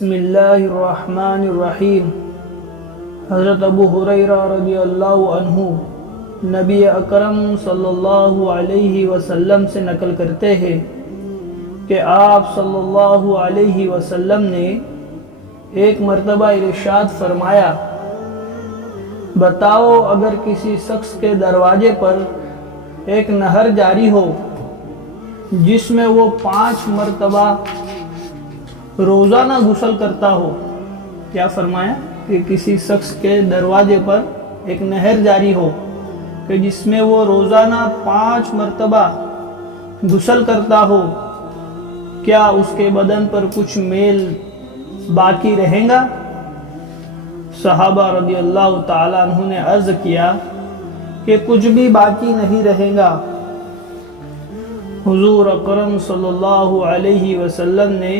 بسم اللہ الرحمن الرحیم۔ حضرت ابو ہریرہ رضی اللہ عنہ نبی اکرم صلی اللہ علیہ وسلم سے نقل کرتے ہیں کہ آپ صلی اللہ علیہ وسلم نے ایک مرتبہ ارشاد فرمایا، بتاؤ اگر کسی شخص کے دروازے پر ایک نہر جاری ہو جس میں وہ 5 مرتبہ روزانہ غسل کرتا ہو۔ کیا فرمایا کہ کسی شخص کے دروازے پر ایک نہر جاری ہو کہ جس میں وہ روزانہ 5 مرتبہ غسل کرتا ہو، کیا اس کے بدن پر کچھ میل باقی رہے گا؟ صحابہ رضی اللہ تعالیٰ عنہ نے عرض کیا کہ کچھ بھی باقی نہیں رہے گا۔ حضور اکرم صلی اللہ علیہ وسلم نے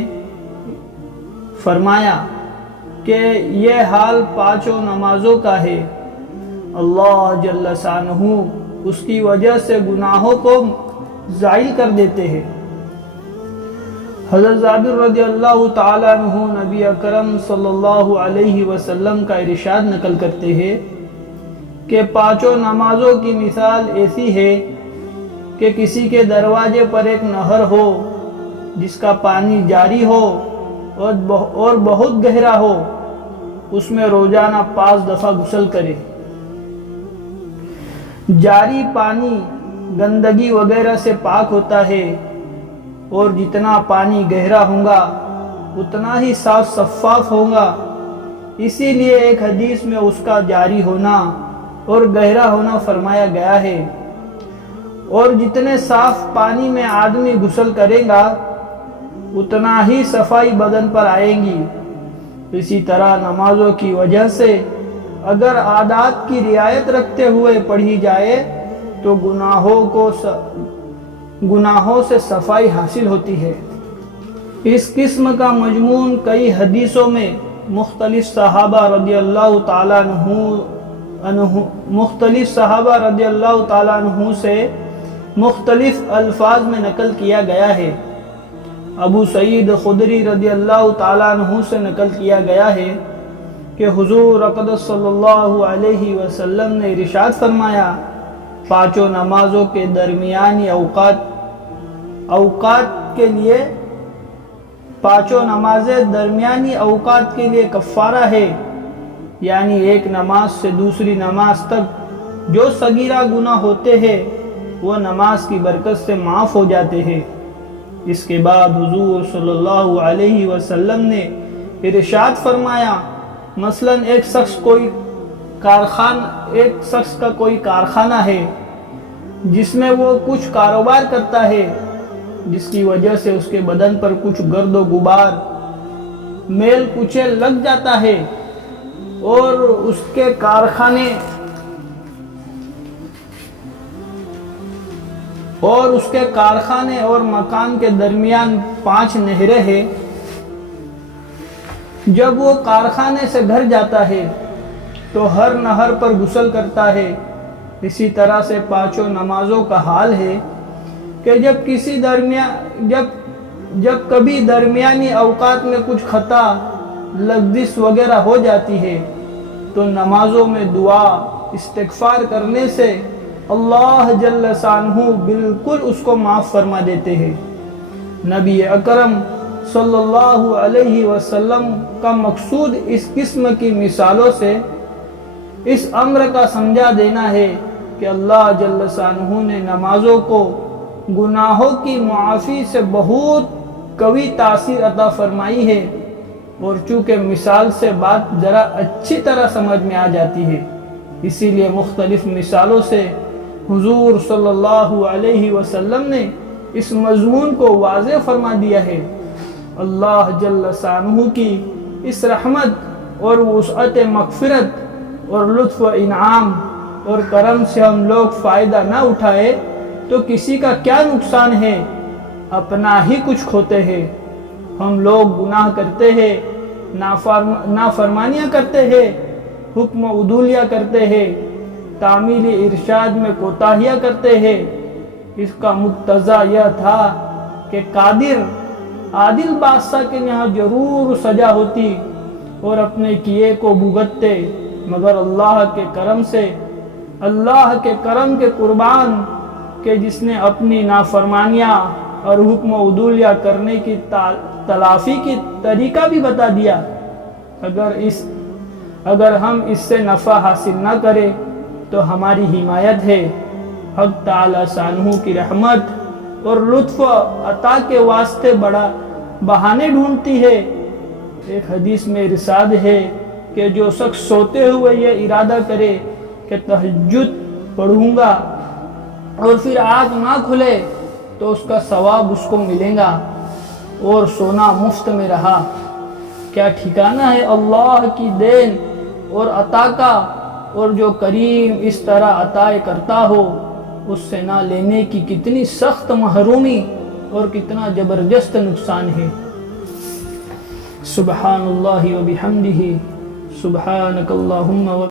فرمایا کہ یہ حال 5 نمازوں کا ہے، اللہ جل شانہ اس کی وجہ سے گناہوں کو زائل کر دیتے ہیں۔ حضرت جابر رضی اللہ تعالیٰ عنہ نبی اکرم صلی اللہ علیہ وسلم کا ارشاد نقل کرتے ہیں کہ 5 نمازوں کی مثال ایسی ہے کہ کسی کے دروازے پر ایک نہر ہو جس کا پانی جاری ہو اور بہت گہرا ہو، اس میں روزانہ 5 دفعہ غسل کرے۔ جاری پانی گندگی وغیرہ سے پاک ہوتا ہے، اور جتنا پانی گہرا ہوگا اتنا ہی صاف شفاف ہوگا۔ اسی لیے ایک حدیث میں اس کا جاری ہونا اور گہرا ہونا فرمایا گیا ہے، اور جتنے صاف پانی میں آدمی غسل کرے گا اتنا ہی صفائی بدن پر آئے گی۔ اسی طرح نمازوں کی وجہ سے اگر عادات کی رعایت رکھتے ہوئے پڑھی جائے تو گناہوں سے صفائی حاصل ہوتی ہے۔ اس قسم کا مضمون کئی حدیثوں میں مختلف صحابہ رضی اللہ تعالیٰ عنہ سے مختلف الفاظ میں نقل کیا گیا ہے۔ ابو سعید خدری رضی اللہ تعالیٰ عنہ سے نقل کیا گیا ہے کہ حضور اقدس صلی اللہ علیہ وسلم نے ارشاد فرمایا، 5 نمازوں کے درمیانی اوقات کے لیے 5 نمازیں درمیانی اوقات کے لیے کفارہ ہے، یعنی ایک نماز سے دوسری نماز تک جو صغیرہ گناہ ہوتے ہیں وہ نماز کی برکت سے معاف ہو جاتے ہیں۔ اس کے بعد حضور صلی اللہ علیہ وسلم نے ارشاد فرمایا، مثلا ایک شخص کا کوئی کارخانہ ہے جس میں وہ کچھ کاروبار کرتا ہے، جس کی وجہ سے اس کے بدن پر کچھ گرد و غبار میل کچیل لگ جاتا ہے، اور اس کے کارخانے اور مکان کے درمیان 5 نہریں ہیں۔ جب وہ کارخانے سے گھر جاتا ہے تو ہر نہر پر غسل کرتا ہے۔ اسی طرح سے 5 نمازوں کا حال ہے کہ جب کبھی درمیانی اوقات میں کچھ خطا لغزش وغیرہ ہو جاتی ہے تو نمازوں میں دعا استغفار کرنے سے اللہ جل شانہ بالکل اس کو معاف فرما دیتے ہیں۔ نبی اکرم صلی اللہ علیہ وسلم کا مقصود اس قسم کی مثالوں سے اس امر کا سمجھا دینا ہے کہ اللہ جل شانہ نے نمازوں کو گناہوں کی معافی سے بہت قوی تاثیر عطا فرمائی ہے، اور چونکہ مثال سے بات ذرا اچھی طرح سمجھ میں آ جاتی ہے، اسی لیے مختلف مثالوں سے حضور صلی اللہ علیہ وسلم نے اس مضمون کو واضح فرما دیا ہے۔ اللہ جل شانہ کی اس رحمت اور وسعت مغفرت اور لطف و انعام اور کرم سے ہم لوگ فائدہ نہ اٹھائے تو کسی کا کیا نقصان ہے، اپنا ہی کچھ کھوتے ہیں۔ ہم لوگ گناہ کرتے ہیں، نافرمانیاں کرتے ہیں، حکم و عدولیہ کرتے ہیں، تعمیل ارشاد میں کوتاہیاں کرتے ہیں۔ اس کا مقتضا یہ تھا کہ قادر عادل بادشاہ کے یہاں ضرور سجا ہوتی اور اپنے کیے کو بھگتتے، مگر اللہ کے کرم سے، اللہ کے کرم کے قربان کہ جس نے اپنی نافرمانیاں اور حکم و عدولیہ کرنے کی تلافی کی طریقہ بھی بتا دیا۔ اگر ہم اس سے نفع حاصل نہ کریں تو ہماری حمایت ہے۔ حق تعالی شانہ کی رحمت اور لطف عطا کے واسطے بڑا بہانے ڈھونڈتی ہے۔ ایک حدیث میں ارشاد ہے کہ جو شخص سوتے ہوئے یہ ارادہ کرے کہ تہجد پڑھوں گا اور پھر آنکھ نہ کھلے تو اس کا ثواب اس کو ملے گا اور سونا مفت میں رہا۔ کیا ٹھکانہ ہے اللہ کی دین اور عطا کا، اور جو کریم اس طرح عطا کرتا ہو اس سے نہ لینے کی کتنی سخت محرومی اور کتنا زبردست نقصان ہے۔ سبحان اللہ و بحمدہ، سبحانک اللہم و